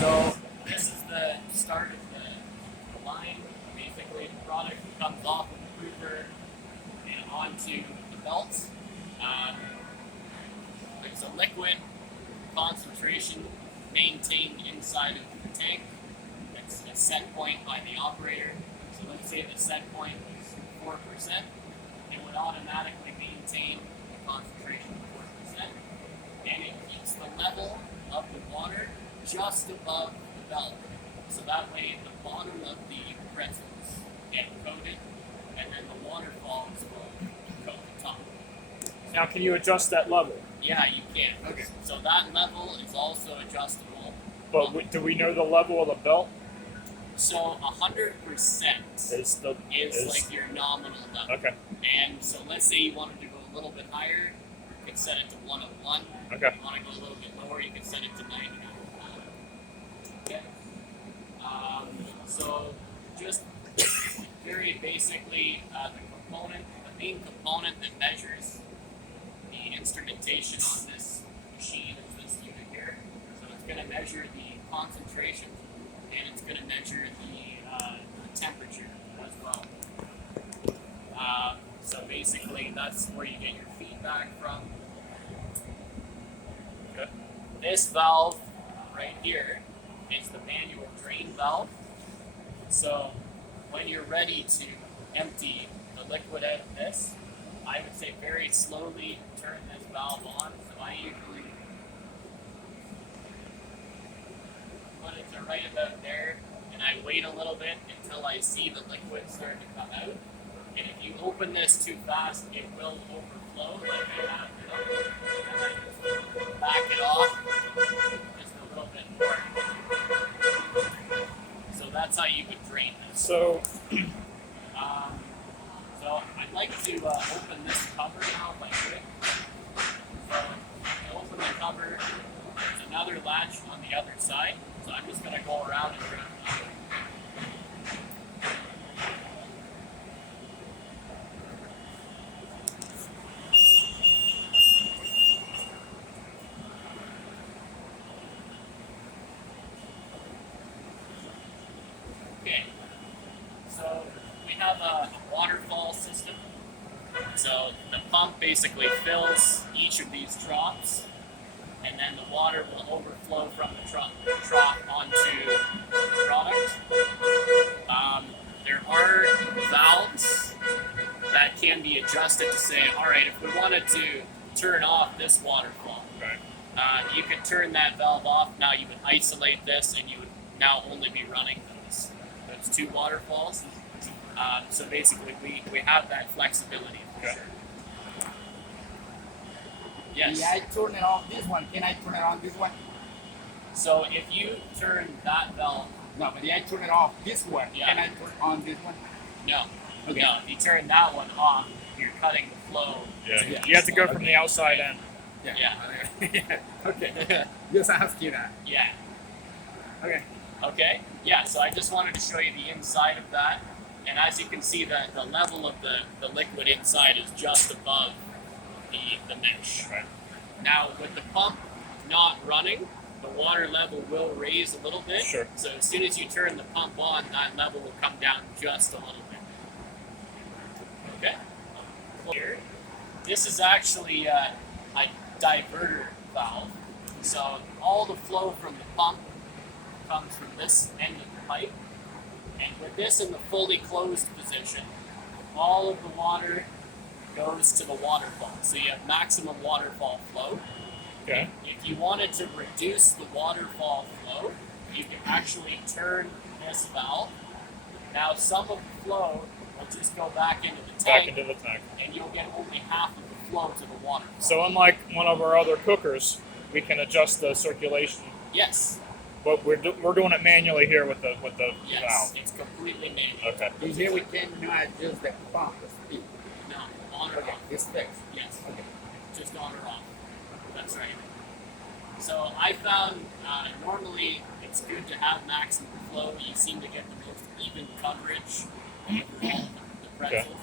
So this is the start of the line. Basically, the product comes off of the cruiser and onto the belt. Um, there's a liquid concentration maintained inside of the tank. It's a set point by the operator. So let's say the set point is 4%. It would automatically maintain the concentration of 4%. And it keeps the level of the water just above the belt. So that way the bottom of the pretzels get coated and then the waterfalls will coat the top. Now, can you adjust that level? Yeah, you can. Okay. So that level is also adjustable. But do we know the level of the belt? So 100% Is like your nominal level. okay? And so let's say you wanted to go a little bit higher, you could set it to 101. Okay. If you want to go a little bit lower, you can set it to 99. Okay. So just very basically, the main component that measures the instrumentation on this machine is this unit here. So it's going to measure the concentration and it's going to measure the temperature as well. So basically, that's where you get your feedback from. Okay. This valve right here is the manual drain valve. So when you're ready to empty the liquid out of this, I would say very slowly turn this valve on. So I usually put it to right about there, and I wait a little bit until I see the liquid start to come out. And if you open this too fast, it will overflow like I have here. And I just back it off just a little bit more. So that's how you would drain this. So, So I'd like to open this cover now if I could. So I open the cover. There's another latch on the other side. So I'm just going to go around and grab another. Okay. So we have a waterfall system. So the pump basically fills each of these troughs, and then the water will overflow from the trough onto the product. There are valves that can be adjusted to say, all right, if we wanted to turn off this waterfall, right. you could turn that valve off. Now you would isolate this, and you would now only be running those two waterfalls. So basically, we have that flexibility for Okay. sure. Yes. Yeah, I turn it on this one. Can I turn it on this one? So if you turn that valve, No, but I turn it off this one. Yeah. Can I turn on this one? no. Okay. No, if you turn that one off, you're cutting the flow. Yeah. to You have to go this from one. the outside in. Yeah. yeah. Okay. Just ask you that. Yeah. Okay. Okay. Yeah. So I just wanted to show you the inside of that, and as you can see, the level of the liquid inside is just above the mesh. Right. Now with the pump not running, the water level will raise a little bit. Sure. So as soon as you turn the pump on, that level will come down just a little bit. Okay. Here, this is actually a diverter valve. So all the flow from the pump comes from this end of the pipe, and with this in the fully closed position, all of the water goes to the waterfall. So you have maximum waterfall flow. Okay. If you wanted to reduce the waterfall flow, you can actually turn this valve. Now some of the flow will just go back into the Back tank, into the tank. and you'll get only half of the flow to the waterfall. So unlike one of our other cookers, we can adjust the circulation. Yes, But we're doing it manually here with the yes, valve. it's completely manual. Okay. And here we can adjust the pump speed. No, on or Okay. off. It's fixed. Yes, Okay. just on or off. That's right. So I found normally it's good to have maximum flow. You seem to get the most even coverage of all the pretzels.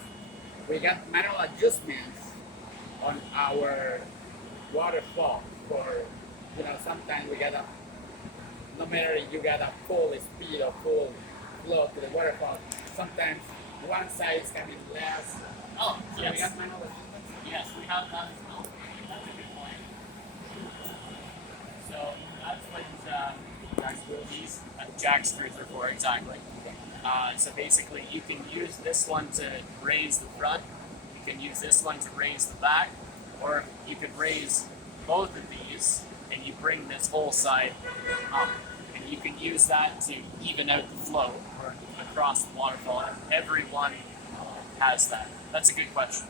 We got manual adjustments on our waterfall for, sometimes we got a no matter you got a full speed or full flow to the waterfall, sometimes one side is coming less. Oh, So yes. we have manual adjustments. Yes, we have that as well. That's a good point. So that's what these jack screws are for, exactly. So basically, you can use this one to raise the front, you can use this one to raise the back, or you could raise both of these and you bring this whole side up. And you can use that to even out the flow or across the waterfall. Everyone has that. That's a good question.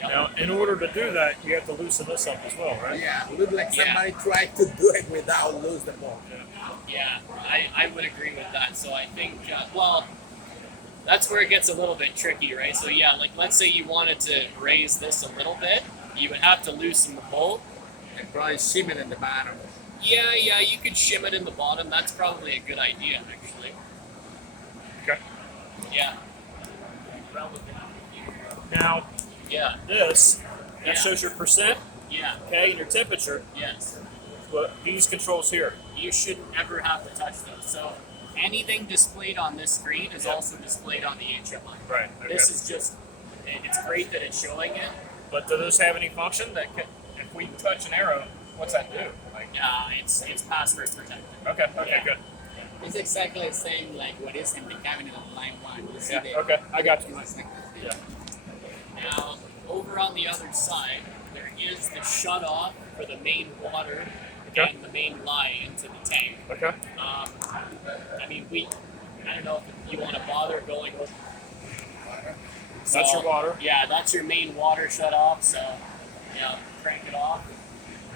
Yep. Now, in order to do that, you have to loosen this up as well, right? Yeah, look like Yeah. somebody tried to do it without lose the ball. Yeah, I would agree with that. So I think, well, that's where it gets a little bit tricky, right? So yeah, like let's say you wanted to raise this a little bit, you would have to loosen the bolt. And probably shim it in the bottom. Yeah, you could shim it in the bottom. That's probably a good idea, actually. Okay. Yeah. Now, Yeah, this, that Yeah. shows your percent, yeah, okay, and your temperature. yes. But these controls here. You shouldn't ever have to touch those. So anything displayed on this screen is also displayed on the HMI. Right. This is just, it's great that it's showing it. But do those have any function that can, if we touch an arrow, what's that do? Like, It's password protected. okay, Yeah. good. It's exactly the same like what is in the cabinet of line 1. You see Yeah, the okay, I got you. Yeah. Now, over on the other side, there is the shut off for the main water Okay. and the main lie into the tank. Okay. I mean, I don't know if you want to bother going with. That's your water. Yeah, that's your main water shut off. So, crank it off,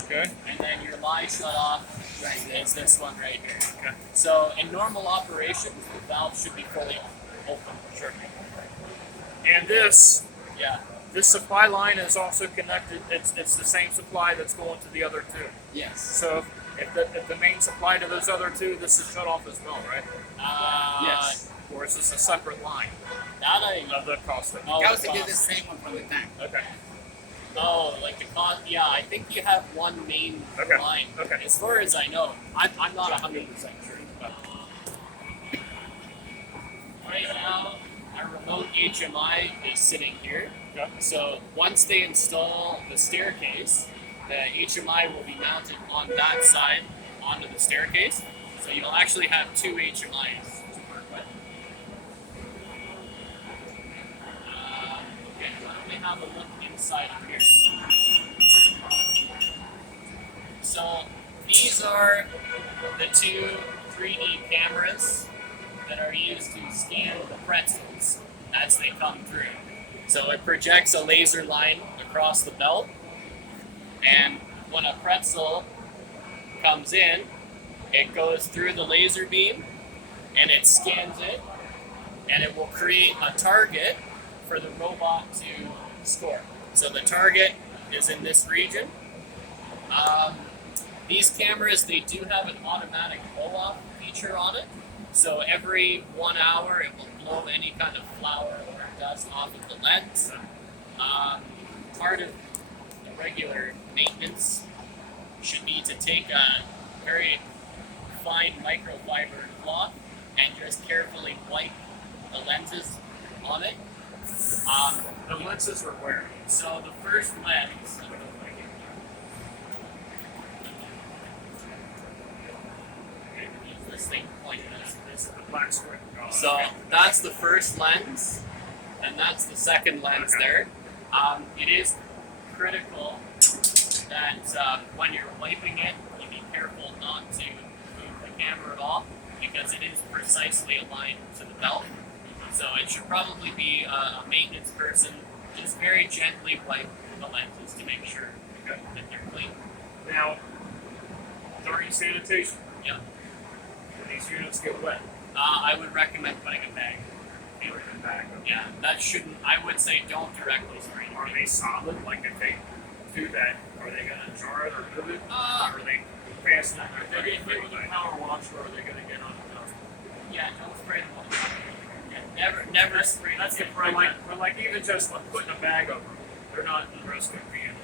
Okay. and then your lie shut off Right there. is this one right here. Okay. So, in normal operations, the valve should be fully open. Sure. And this Yeah. supply line is also connected. It's the same supply that's going to the other two. Yes. So if the main supply to those other two, this is shut off as well, right? Yes. Or is this a separate line That I. of the caustic? Oh, Caustic the is the same one from the tank. Okay. Oh, like the cost? Yeah, I think you have one main Okay, line. okay. As far as I know, I'm not 100% sure. But right now, our remote HMI is sitting here. Okay. So once they install the staircase, the HMI will be mounted on that side onto the staircase. So you'll actually have two HMIs to work with. Okay, let me have a look inside of here. So these are the two 3D cameras that are used to scan the pretzels as they come through. So it projects a laser line across the belt, and when a pretzel comes in, it goes through the laser beam and it scans it, and it will create a target for the robot to score. So the target is in this region. These cameras, they do have an automatic blow-off feature on it. So every 1 hour, it will blow any kind of flour or dust off of the lens. Part of the regular maintenance should be to take a very fine microfiber cloth and just carefully wipe the lenses on it. The lenses are where? So the first lens, this thing pointed us. This is the black square. Oh, So okay. that's the first lens, and that's the second lens there. It is critical that when you're wiping it, you be careful not to move the camera at all, because it is precisely aligned to the belt. So it should probably be a maintenance person just very gently wipe the lenses to make sure that they're clean. Now, during sanitation, Yeah. when these units get wet, I would recommend putting a bag. they were in back. Yeah, that shouldn't. I would say don't directly spray. Are they solid? Like if they do that, are they going to jar it or move it? Uh, or are they fasten it? They're getting hit with a power wash, or are they going to get on the dust? Yeah, don't spray them on the top. Yeah, never spray. That's the problem. But like even just like putting a bag over them, they're not at risk of being.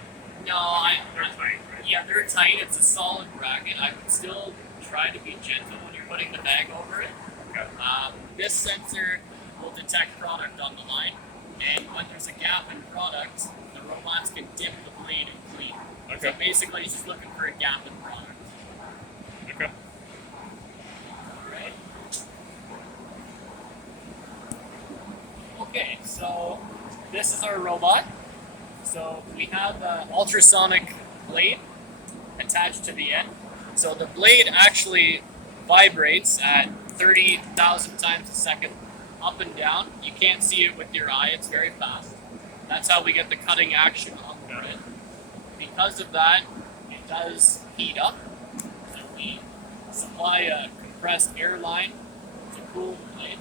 No, They're tight, right? Yeah, they're tight. It's a solid bracket. I would still try to be gentle when you're putting the bag over it. Okay. This sensor will detect product on the line, and when there's a gap in product, the robots can dip the blade and clean. Okay. So basically, it's just looking for a gap in product. Okay. Alright. Okay, so this is our robot. So we have an ultrasonic blade attached to the end. So the blade actually vibrates at 30,000 times a second, up and down. You can't see it with your eye, it's very fast. That's how we get the cutting action on the bread. Because of that, it does heat up. So we supply a compressed air line to cool the blade.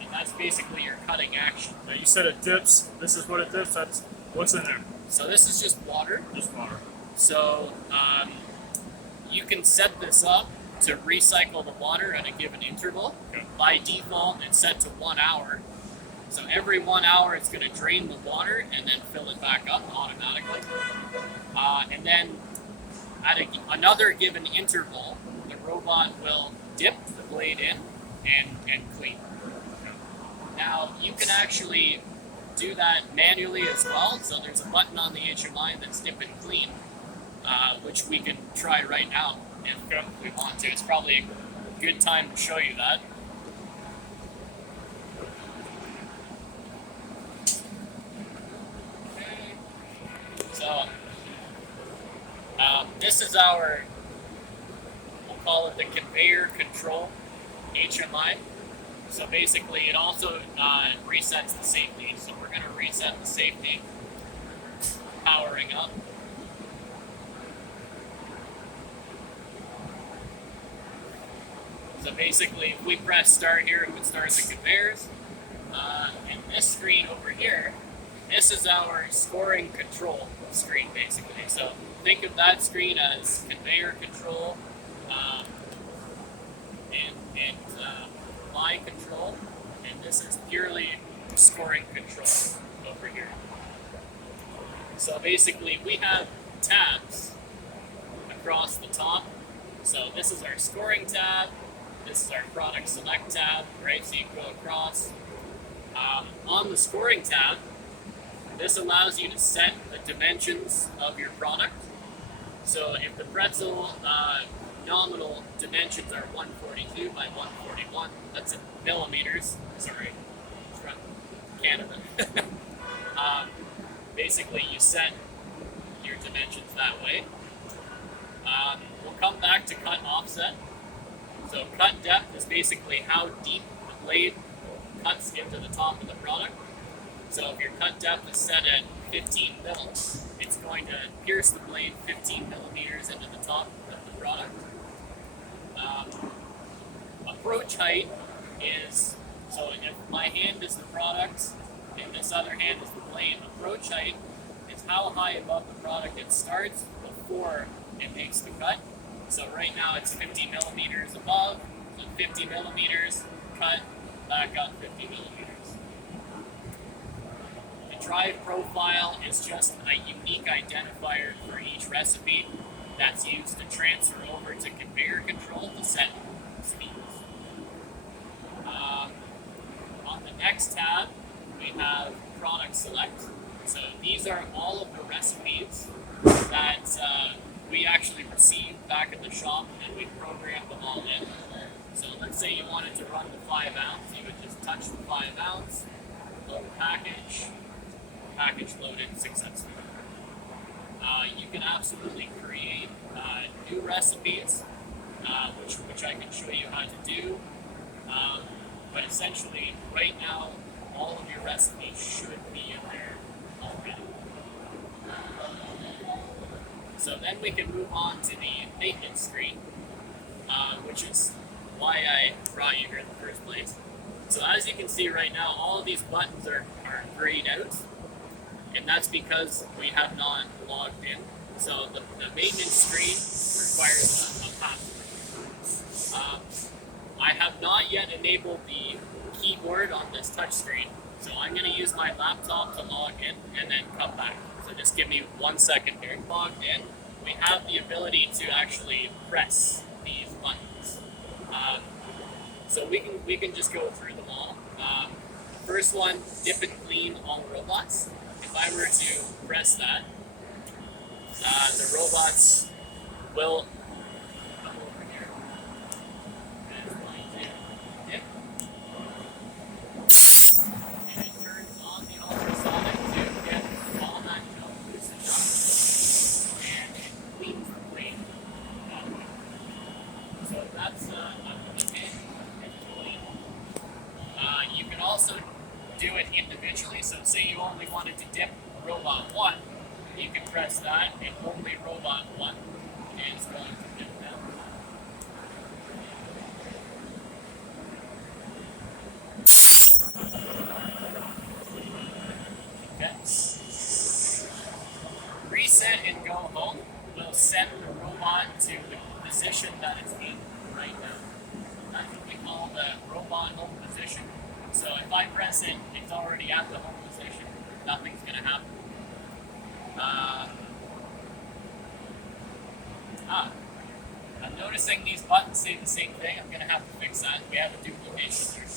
And that's basically your cutting action. Now you said it dips. This is what it dips. That's what's in there. So this is just water. Just water. So you can set this up to recycle the water at a given interval. Okay. By default, it's set to 1 hour. So every 1 hour, it's going to drain the water and then fill it back up automatically. And then at another given interval, the robot will dip the blade in and clean. Now, you can actually do that manually as well. So there's a button on the HMI that's dip and clean, which we can try right now if we want to. It's probably a good time to show you that. So this is our, we'll call it the conveyor control HMI. So basically it also resets the safety. So we're going to reset the safety, powering up. So basically if we press start here, it would start the conveyors. And this screen over here, this is our scoring control screen basically. So think of that screen as conveyor control and line control, and this is purely scoring control over here. So basically we have tabs across the top. So this is our scoring tab, this is our product select tab, right? So you can go across. On the scoring tab, this allows you to set the dimensions of your product. So if the pretzel nominal dimensions are 142 by 141, that's in millimeters. Sorry, it's from Canada. Basically, you set your dimensions that way. We'll come back to cut offset. So cut depth is basically how deep the blade cuts into the top of the product. So if your cut depth is set at 15 mils, it's going to pierce the blade 15 millimeters into the top of the product. Approach height is, so if my hand is the product and this other hand is the blade, approach height is how high above the product it starts before it makes the cut. So right now it's 50 millimeters above, so 50 millimeters, cut, back up 50 millimeters. The drive profile is just a unique identifier for each recipe that's used to transfer over to conveyor control to set speeds. On the next tab, we have product select. So these are all of the recipes that we actually received back at the shop, and we programmed them all in. So let's say you wanted to run the 5 ounce, you would just touch the 5 ounce, load package, package loaded successfully. You can absolutely create new recipes, which I can show you how to do. But essentially, right now, all of your recipes should be in there already. So then we can move on to the maintenance screen, which is why I brought you here in the first place. So as you can see right now, all of these buttons are grayed out, and that's because we have not logged in. So the maintenance screen requires a password. I have not yet enabled the keyboard on this touch screen, so I'm going to use my laptop to log in and then come back. So So just give me 1 second here. Logged in, we have the ability to actually press these buttons. So we can just go through them all. First one, dip and clean all robots. If I were to press that, the robots will come over here and it's going to dip. And it turns on the ultrasonic to get all that gel loosened up. And it cleans the blade that way. So that's a dip and clean. You can also do it individually. So say you only wanted to dip robot 1, you can press that and only robot 1 is going to dip them. Okay. Reset and go home will send the robot to the position that it's in right now. That's what we call the robot home position. So if I press it, it's already at the home position. Nothing's going to happen. I'm noticing these buttons say the same thing. I'm going to have to fix that. We have a duplication here.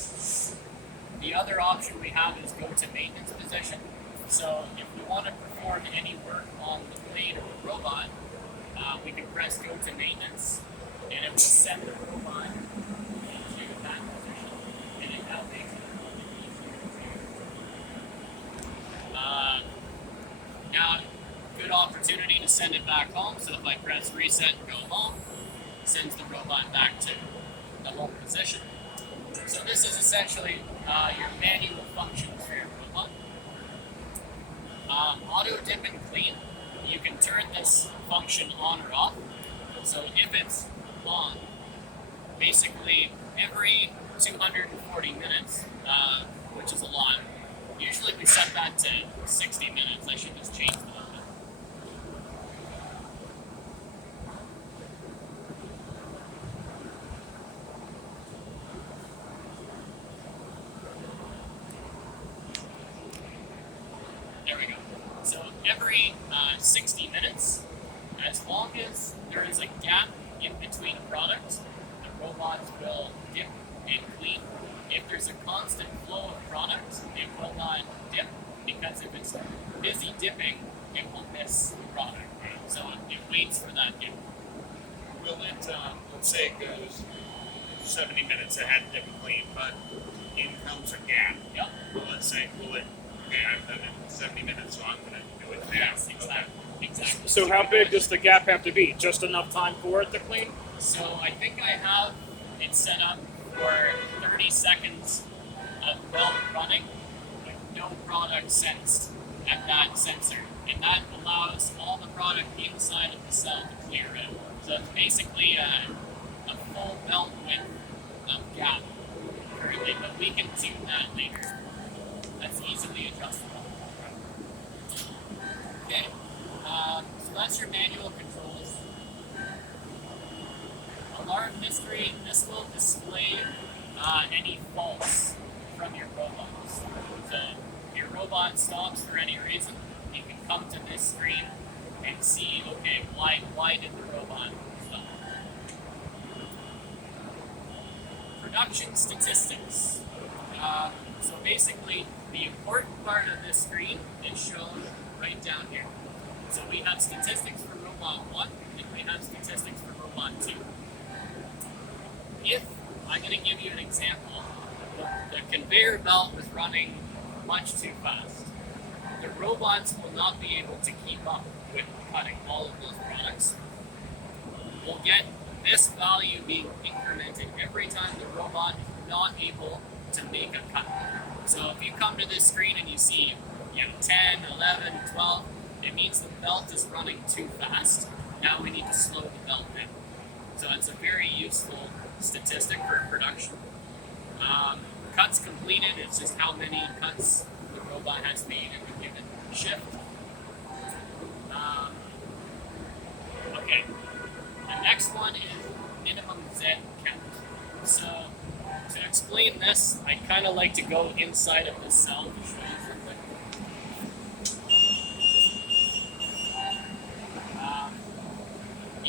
The other option we have is go to maintenance position. So if we want to perform any work on the blade or the robot, we can press go to maintenance, and it will send the robot into that position, and it now makes it a little bit easier to now, good opportunity to send it back home. So if I press reset and go home, it sends the robot back to the home position. So this is essentially your manual functions for your robot. Auto dip and clean, you can turn this function on or off. So if it's on, basically every 240 minutes, which is a lot, usually we set that to 60 minutes. I should just change that. There we go. So every 60 minutes, as long as there is a gap in between products, the robots will dip and clean. If there's a constant flow of products, it will not dip, because if it's busy dipping, it will miss the product. So it waits for that dip. Will it, let's say it goes 70 minutes ahead dip and clean, but in comes a gap. Yep. Will it say, okay, I've done it 70 minutes, so I'm going to do it now. Yes, exactly. Exactly. So how big does the gap have to be? Just enough time for it to clean? So I think I have it set up for 30 seconds of belt running with no product sensed at that sensor. And that allows all the product inside of the cell to clear out. So it's basically a full belt width of gap currently, but we can tune that later. That's easily adjustable. Okay, so that's your manual controls. Alarm history, this will display any faults from your robots. So if your robot stops for any reason, you can come to this screen and see, okay, why did the robot stop? Production statistics. So basically, the important part of this screen is shown right down here. So we have statistics for robot 1, and we have statistics for robot 2. If, I'm going to give you an example, the conveyor belt was running much too fast. The robots will not be able to keep up with cutting all of those products. We'll get this value being incremented every time the robot is not able to make a cut. So if you come to this screen and you see 10, 11, 12, it means the belt is running too fast. Now we need to slow the belt down. So it's a very useful statistic for production. Cuts completed, it's just how many cuts the robot has made in a given shift. Okay, the next one is minimum Z count. So to explain this, I kind of like to go inside of this cell to show you something.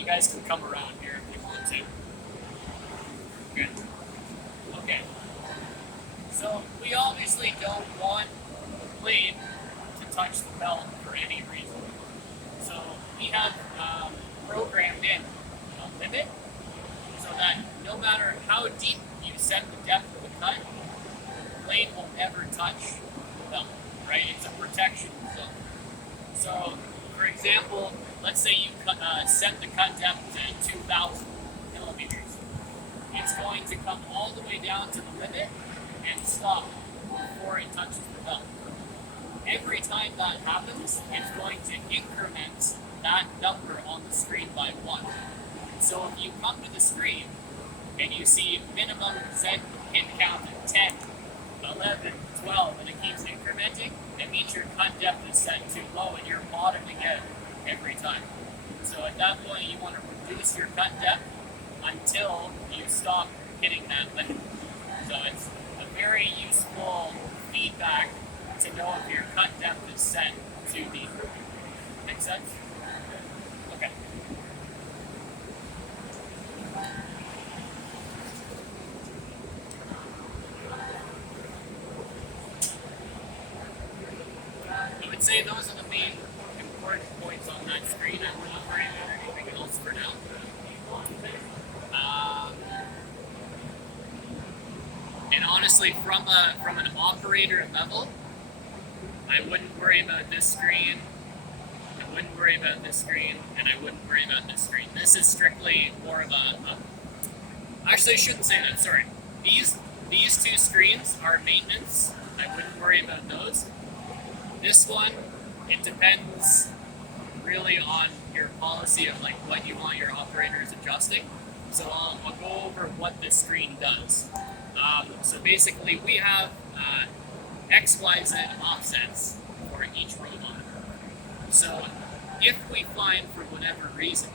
guys can come around here if you want to. Good. Okay. So we obviously don't want the blade to touch the belt for any reason. So we have programmed in a limit so that no matter how deep you set the depth of the cut, the blade will never touch the belt, right? It's a protection zone. So, for example, let's say you set the cut depth to 2,000 millimeters. It's going to come all the way down to the limit and stop before it touches the belt. Every time that happens, it's going to increment that number on the screen by 1. So if you come to the screen and you see minimum set hit count at 10, 11, 12, and it keeps incrementing, that means your cut depth is set too low and you're bottoming out every time. So at that point, you want to reduce your cut depth until you stop hitting that limit. So it's a very useful feedback to know if your cut depth is set too deep. Make sense? Okay. I would say those are the main important points on that screen. I'm not worried about anything else for now. And honestly, from an operator level, I wouldn't worry about this screen. I wouldn't worry about this screen, and I wouldn't worry about this screen. This is strictly more of actually, I shouldn't say that. Sorry. These two screens are maintenance. I wouldn't worry about those. This one, it depends really on your policy of like what you want your operators adjusting. So I'll go over what this screen does. So basically, we have X, Y, Z offsets for each robot. So if we find for whatever reason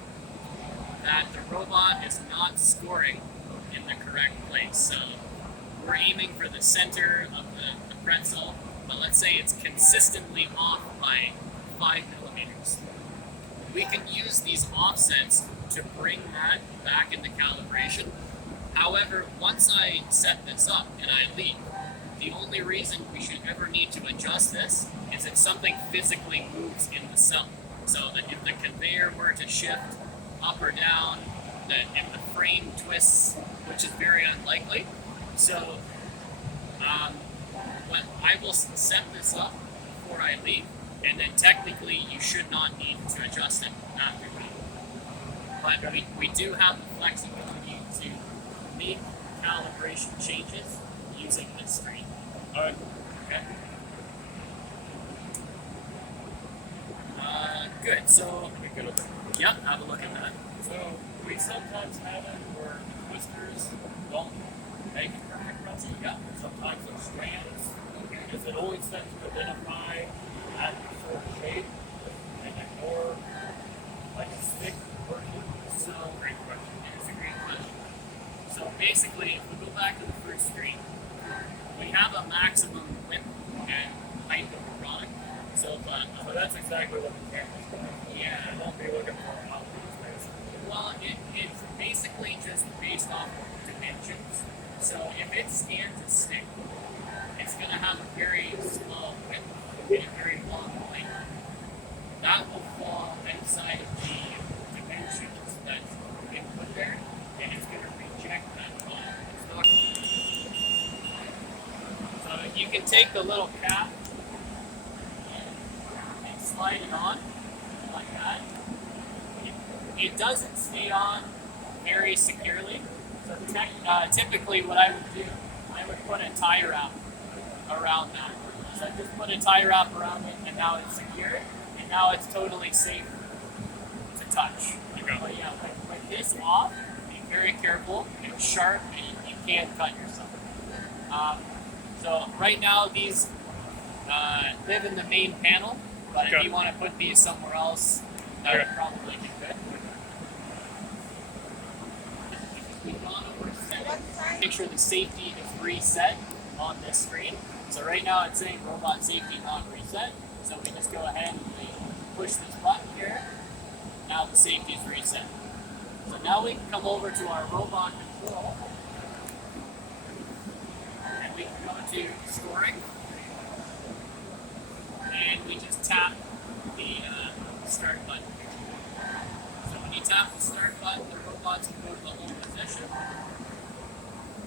that the robot is not scoring in the correct place, so we're aiming for the center of the pretzel, but let's say it's consistently off by 5 millimeters. We can use these offsets to bring that back into calibration. However, once I set this up and I leave, the only reason we should ever need to adjust this is if something physically moves in the cell. So that if the conveyor were to shift up or down, that if the frame twists, which is very unlikely. So when I will set this up before I leave, and then technically you should not need to adjust it after that. But we do have the flexibility to make calibration changes using this screen. Alright. Okay. Good. So, yep, have a look at that. So we sometimes have it where the twisters don't make a perfect pretzel. Yep. Sometimes they're strands. Is it always set to identify that sort of shape and ignore like a stick version? So, Great question. it's a great question. So basically, if we go back to the first screen, we have a maximum width and height of the product. So, So that's exactly what the camera's doing. yeah. I won't be looking for an output space. Well, it's basically just based off of dimensions. So if it scans a stick, it's going to have a very small width and a very long length. That will fall outside of the dimensions that's input there, and it's going to reject that line. It's not. So you can take the little cap and slide it on like that. It doesn't stay on very securely. So typically what I would do, I would put a tie wrap around that. So I just put a tie wrap around it and now it's secure and now it's totally safe to touch. Okay. But yeah, with this off, be very careful. It's sharp and you can't cut yourself. So right now these live in the main panel, but if Okay. you want to put these somewhere else, that would Okay. probably be good. We've gone over settings. Make sure the safety is reset on this screen. So right now it's saying robot safety not reset. So we just go ahead and we push this button here. Now the safety is reset. So now we can come over to our robot control, and we can go to storing, and we just tap the start button. So when you tap the start button, the robots will go to the home position,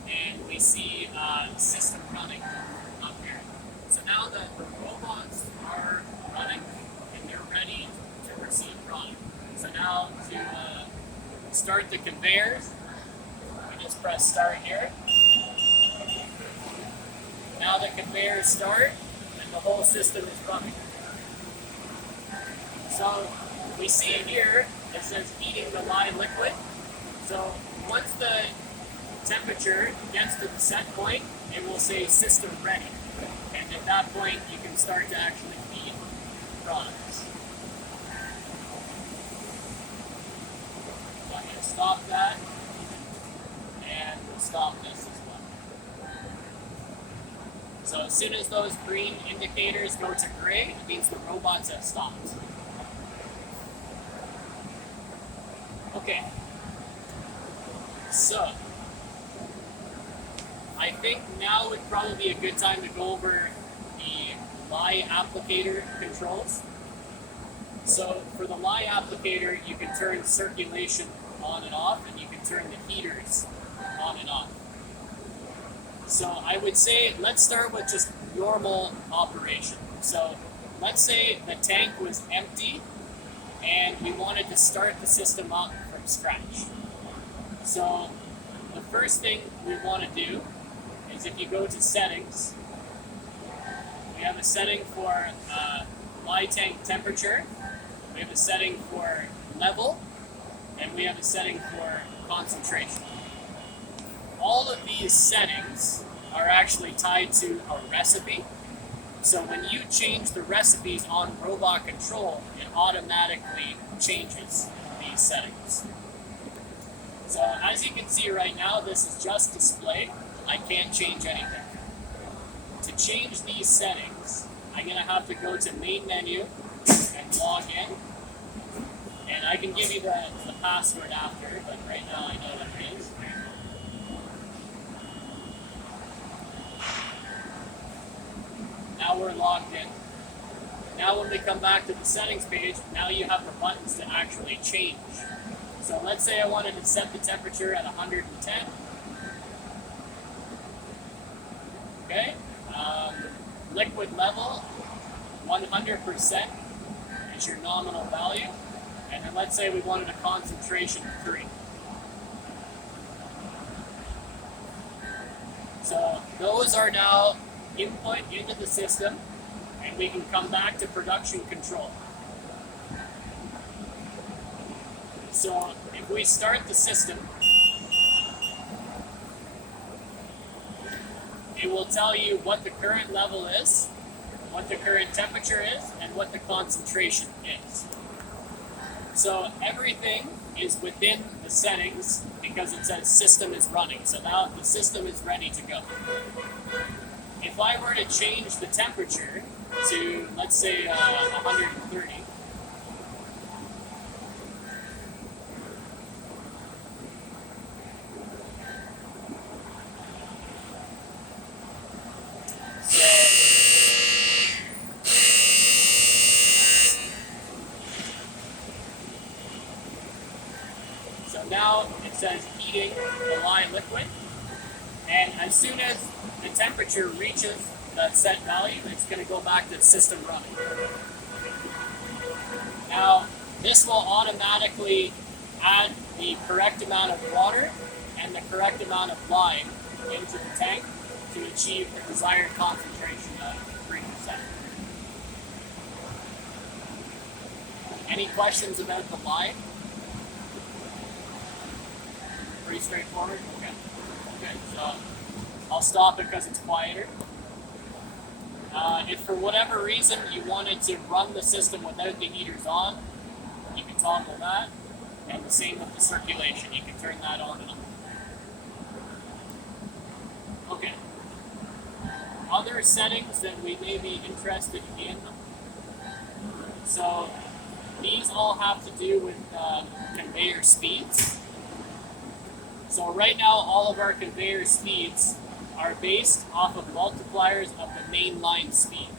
and we see system running up here. So now the robots are running, and they're ready to receive product. So now to start the conveyors, we just press start here. Now the conveyors start, and the whole system is running. So we see here, it says heating the lye liquid. So once the temperature gets to the set point, it will say system ready. And at that point, you can start to actually feed products. So I'm going to stop that, and we'll stop this as well. So as soon as those green indicators go to gray, it means the robots have stopped. Okay, so I think now would probably be a good time to go over the lye applicator controls. So for the lye applicator, you can turn circulation on and off, and you can turn the heaters on and off. So I would say let's start with just normal operation. So let's say the tank was empty and we wanted to start the system up from scratch. So the first thing we want to do is, if you go to settings, we have a setting for lye tank temperature, we have a setting for level, and we have a setting for concentration. All of these settings are actually tied to a recipe. So when you change the recipes on robot control, it automatically changes these settings. So as you can see right now, this is just display. I can't change anything. To change these settings, I'm going to have to go to main menu and log in. And I can give you the password after, but right now I know what it is. Now we're logged in. Now when we come back to the settings page, now you have the buttons to actually change. So let's say I wanted to set the temperature at 110. Okay. Liquid level, 100% is your nominal value. And then let's say we wanted a concentration of 3. So those are now input into the system, and we can come back to production control. So if we start the system, it will tell you what the current level is, what the current temperature is, and what the concentration is. So everything is within the settings because it says system is running. So now the system is ready to go. If I were to change the temperature to, let's say, 130, so now it says heating the lye liquid, and as soon as the temperature reaches the set value, it's going to go back to system running. Now, this will automatically add the correct amount of water and the correct amount of lime into the tank to achieve the desired concentration of 3%. Any questions about the lime? Pretty straightforward? Okay. Okay, so I'll stop it because it's quieter. If for whatever reason you wanted to run the system without the heaters on, you can toggle that. And the same with the circulation, you can turn that on and off. Okay. Other settings that we may be interested in. So these all have to do with conveyor speeds. So right now, all of our conveyor speeds are based off of multipliers of the main line speed.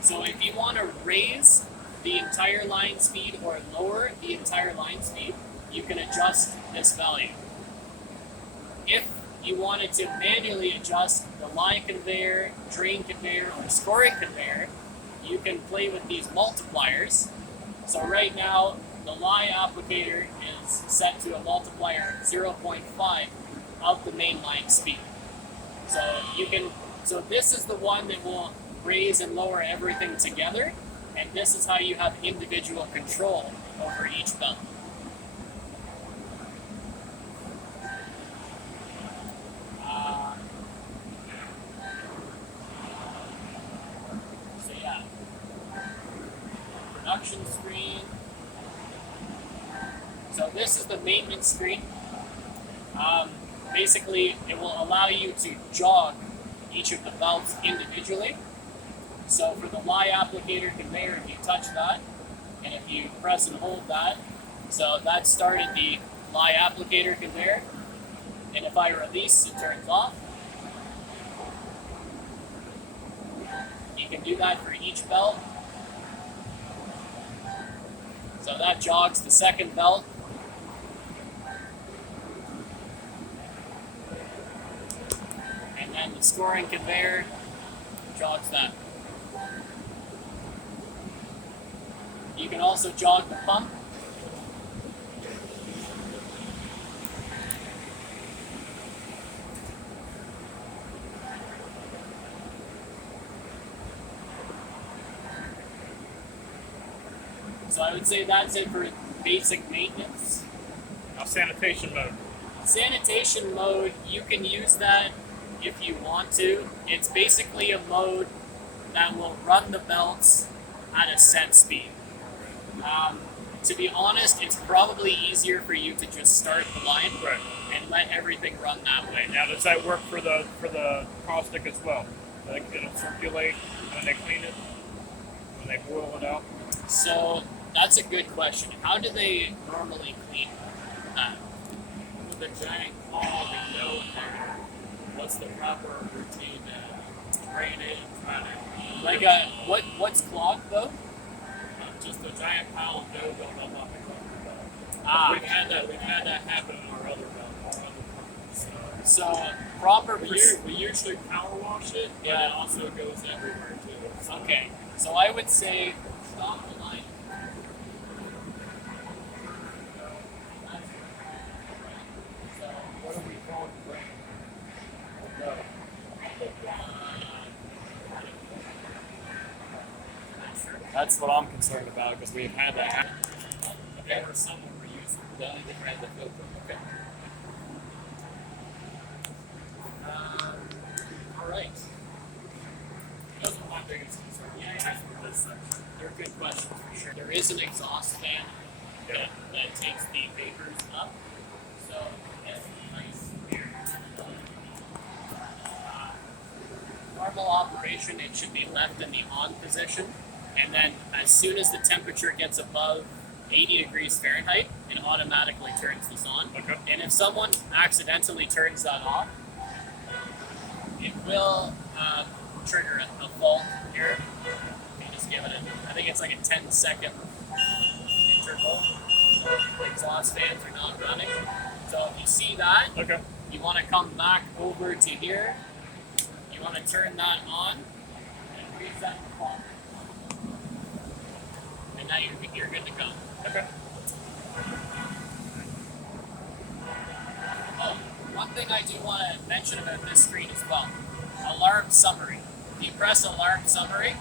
So if you want to raise the entire line speed or lower the entire line speed, you can adjust this value. If you wanted to manually adjust the line conveyor, drain conveyor, or scoring conveyor, you can play with these multipliers. So right now, the lie applicator is set to a multiplier of 0.5 of the main line speed. So this is the one that will raise and lower everything together, and this is how you have individual control over each belt. So yeah, production screen. So this is the maintenance screen. Basically, it will allow you to jog each of the belts individually. So for the lie applicator conveyor, if you touch that, and if you press and hold that, so that started the lie applicator conveyor. And if I release, it turns off. You can do that for each belt. So that jogs the second belt. And then the scoring conveyor jogs that. You can also jog the pump. So I would say that's it for basic maintenance. Now sanitation mode. Sanitation mode, you can use that if you want to. It's basically a mode that will run the belts at a set speed. To be honest, it's probably easier for you to just start the line Right. and let everything run that way. Now does that work for the caustic as well? Like it'll circulate when they clean it, when they boil it out. So that's a good question. How do they normally clean that? With a giant clog and no there. What's the proper routine to drain it and try to Like what's clogged though? just a giant pile of dough built up on the cooker. Ah, We've had that happen in our other companies. so proper We usually power wash it, but Yeah. it also goes everywhere too. So Okay, so I would say stop the line. So What do we call it? Brain? that's what I'm concerned about because we've had that happen. okay, for someone we're using, they only read the filter. Okay. All right. Those are my biggest concerns. Yeah. For this section. They're good questions for sure. There is an exhaust fan that takes the vapors up. So it's nice here. Normal operation, it should be left in the on position. And then as soon as the temperature gets above 80 degrees Fahrenheit, it automatically turns this on. Okay. And if someone accidentally turns that off, it will trigger a fault here. You just give it I think it's like a 10-second interval. So the exhaust fans are not running. So if you see that, Okay. you want to come back over to here. You want to turn that on and reset the clock. And now you're good to go. Okay. Oh, one thing I do want to mention about this screen as well. Alarm summary. If you press alarm summary,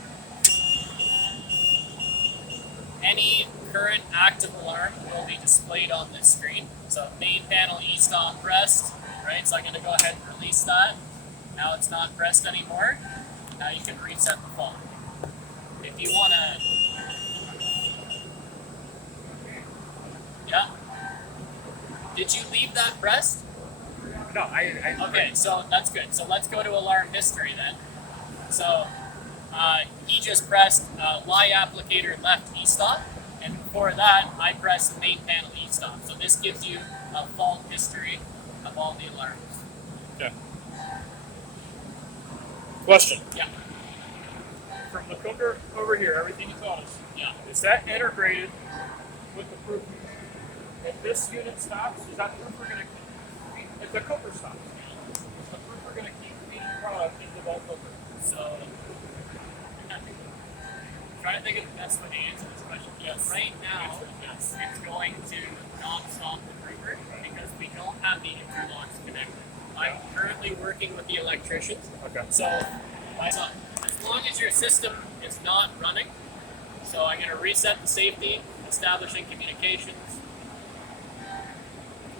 any current active alarm will be displayed on this screen. So main panel e-stop pressed, right? So I'm going to go ahead and release that. Now it's not pressed anymore. Now you can reset the phone. If you want to... Yeah? Did you leave that pressed? No, I Okay, so that's good. So let's go to alarm history then. So he just pressed Y applicator left e-stop, and before that, I press the main panel e-stop. So this gives you a fault history of all the alarms. Okay. Question. Yeah. From the cooker over here, everything you taught us, Yeah. is that integrated with the proof? If this unit stops, is that proofer going to, if the cooker stops, is the proofer going to keep feeding product into that cooker? So try to think of the best way to answer this question. Yes. Right now, Yes. it's going to not stop the grouper because we don't have the interlocks connected. I'm currently working with the electricians. Okay. So as long as your system is not running, so I'm going to reset the safety, establishing communications.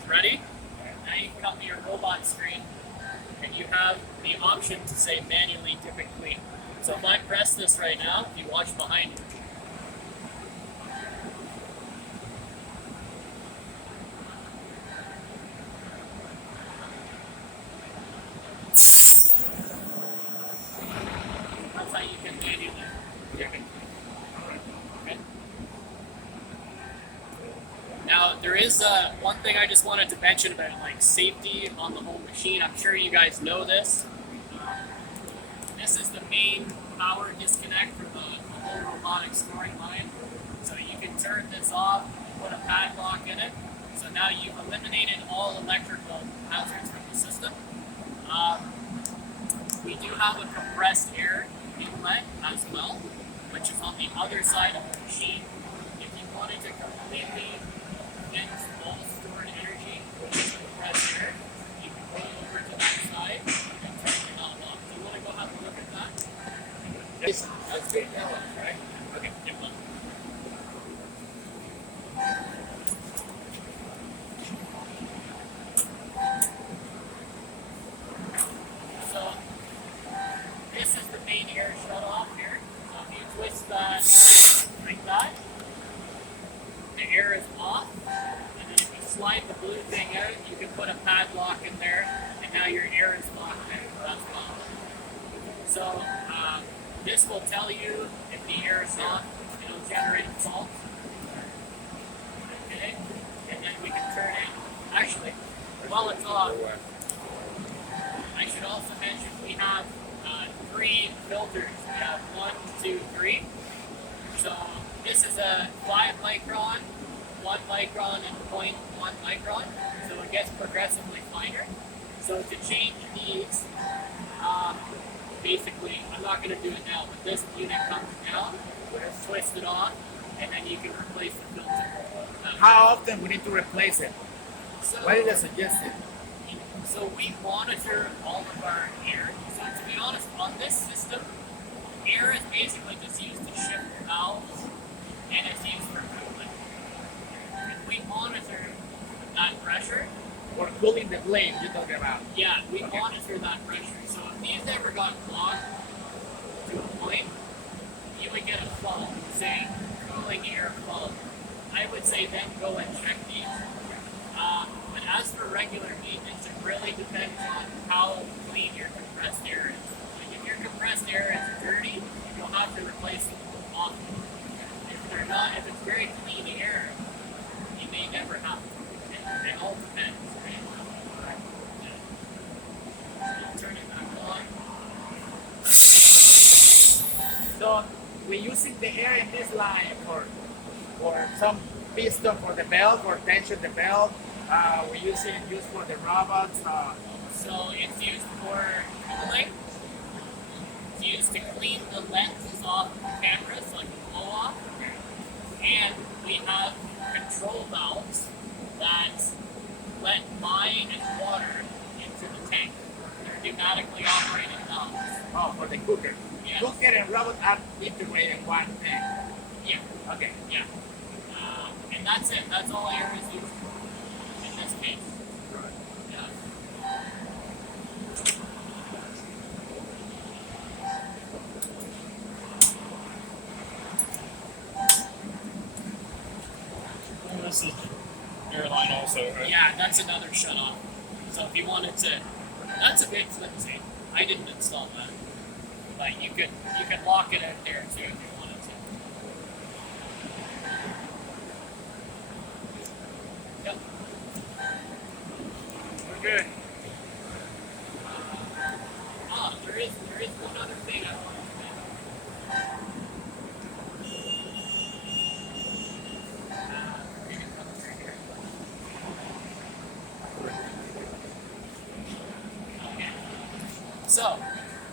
Ready? Now you can come to your robot screen and you have the option to say manually dip and clean. So if I press this right now, if you watch behind you, that's how you can manually dip and clean. Okay. Now there is one thing I just wanted to mention about like safety on the whole machine. I'm sure you guys know this. This is the main power disconnect for the whole robotic storing line. So you can turn this off, put a padlock in it. So now you've eliminated all electrical hazards from the system. We do have a compressed air inlet as well, which is on the other side of the machine. If you wanted to completely condense all stored energy with compressed air, you can go over to that side and turn the knob off. Do you want to go have a look at that? Yes. That's big yellow, right? Okay, give one. So this is the main air shut off here. So if you twist that like that, the air is off. And then if you slide the blue thing out, you can put a padlock in there, and now your air is locked in as well. So this will tell you if the air is off, it'll generate salt. Okay, and then we can turn it. Actually, while it's off, I should also mention we have 3 filters. We have 1, 2, 3. So this is a 5 micron, 1 micron, and 0.1 micron. So it gets progressively finer. So to change these, basically, I'm not going to do it now, but this unit comes down, it's twisted off, and then you can replace the filter. How often we need to replace it? So, What is the suggested? so we monitor all of our air. So to be honest, on this system, air is basically just used to shift valves, and it's used for cooling. And we monitor that pressure. Or cooling the blade you're talking about? Yeah, we monitor that pressure. So if these ever got clogged to a point, you would get a fault saying cooling air fault. I would say then go and check these. But as for regular maintenance, it really depends on how clean your compressed air is. Like if your compressed air is dirty, you'll have to replace them often. If they're not, if it's very clean air, you may never have to. It all depends. Right? Yeah. Turn it back on. So we're using the air in this line for some piston for the belt, for tension the belt. We're using it used for the robots. So it's used for cooling. It's used to clean the lenses off the camera, so like a blow off. And we have control valves that let mine and water into the tank. They're pneumatically operated valves. Oh, for the cooker. Yeah. Cooker and robot are integrated in one thing. Yeah. Okay. Yeah. And that's it. That's all air is used for in this case. Yeah. And this is airline also, right? Yeah, that's another shut off. So if you wanted to, that's a bit flimsy. I didn't install that, but you could lock it out there too if you wanted to. Good. There is one other thing I wanted to mention. Maybe come through here. Okay. So,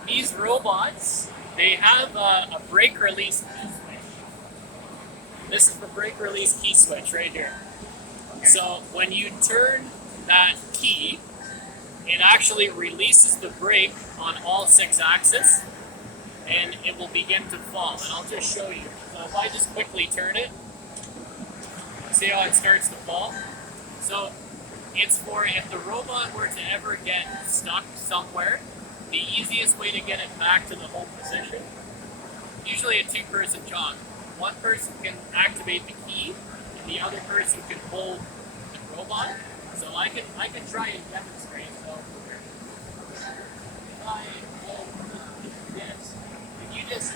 these robots, they have a brake release key switch. This is the brake release key switch right here. So when you turn that key, it actually releases the brake on all 6 axes, and it will begin to fall. And I'll just show you. So if I just quickly turn it, see how it starts to fall? So it's for if the robot were to ever get stuck somewhere, the easiest way to get it back to the home position, usually a 2-person job. One person can activate the key, and the other person can hold the robot. So I can try and demonstrate. So if I hold this, if you just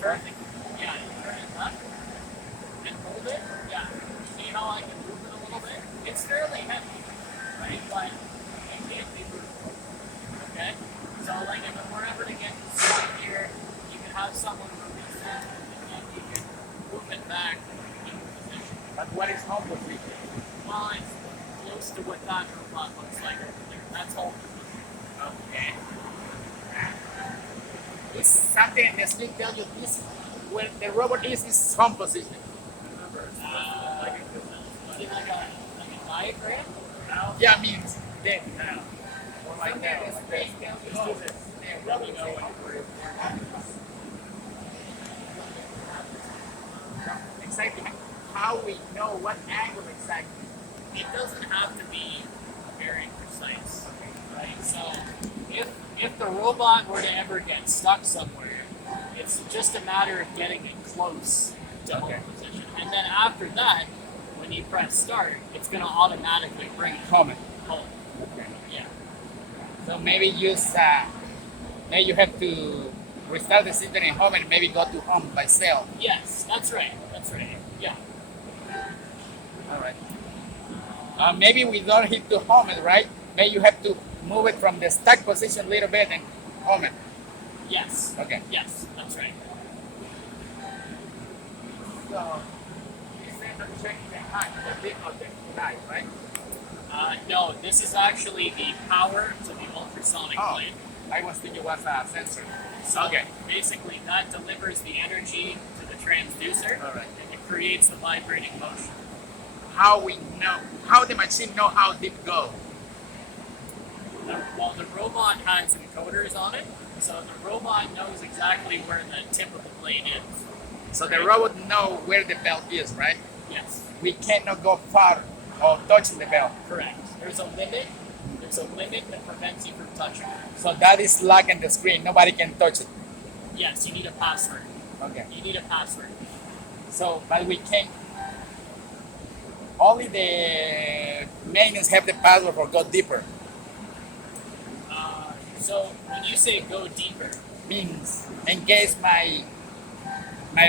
turn it up and hold it, see how I can move it a little bit? It's fairly heavy, right? But it can't be moved. Okay? So like if it were ever to get stuck here, you can have someone release it and you can move it back into position. But what is home position? Well, it's close to what that robot looks like over there. That's home position. Okay. Is something in the screen tell you this when the robot is home position? See like a diagram? Yeah, means then now. Or like Something that. in the screen tells you No, this. the robot is exactly how we know what angle exactly. It doesn't have to be very precise, right? So if the robot were to ever get stuck somewhere, it's just a matter of getting it close to home position. And then after that, when you press start, it's going to automatically bring it Home. home. Yeah. So maybe use maybe you have to restart the system in home and maybe go to home by cell. Yes, that's right. That's right. Yeah. All right. Maybe we don't hit to home it, right? Maybe you have to move it from the stack position a little bit and home it. Yes. Okay. Yes, that's right. So instead of checking the height, the big of the knife, right? No, this is actually the power to the ultrasonic Oh. blade. I was thinking it was a sensor. So Okay. basically, that delivers the energy to the transducer, All right. and it creates the vibrating motion. How we know? How the machine know how deep go? Well, the robot has encoders on it, so the robot knows exactly where the tip of the blade is. So the robot know where the belt is, right? Yes, We cannot go far or touching the belt. correct. There's a limit. There's a limit that prevents you from touching it. So that is lock in the screen. Nobody can touch it. Yes, you need a password. Okay. You need a password. So, but we can't. Only the maintenance have the password for go deeper. So when you say go deeper, Means in case my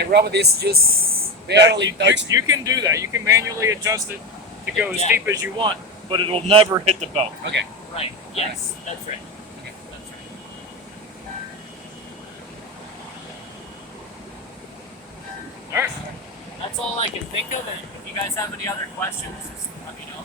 robot is just Yeah, barely touching. you can do that. You can manually adjust it to go as Yeah. deep as you want, but it'll never hit the belt. Okay. right? Yes, that's right. Okay. That's right. All right. That's all I can think of. And if you guys have any other questions, just let me know.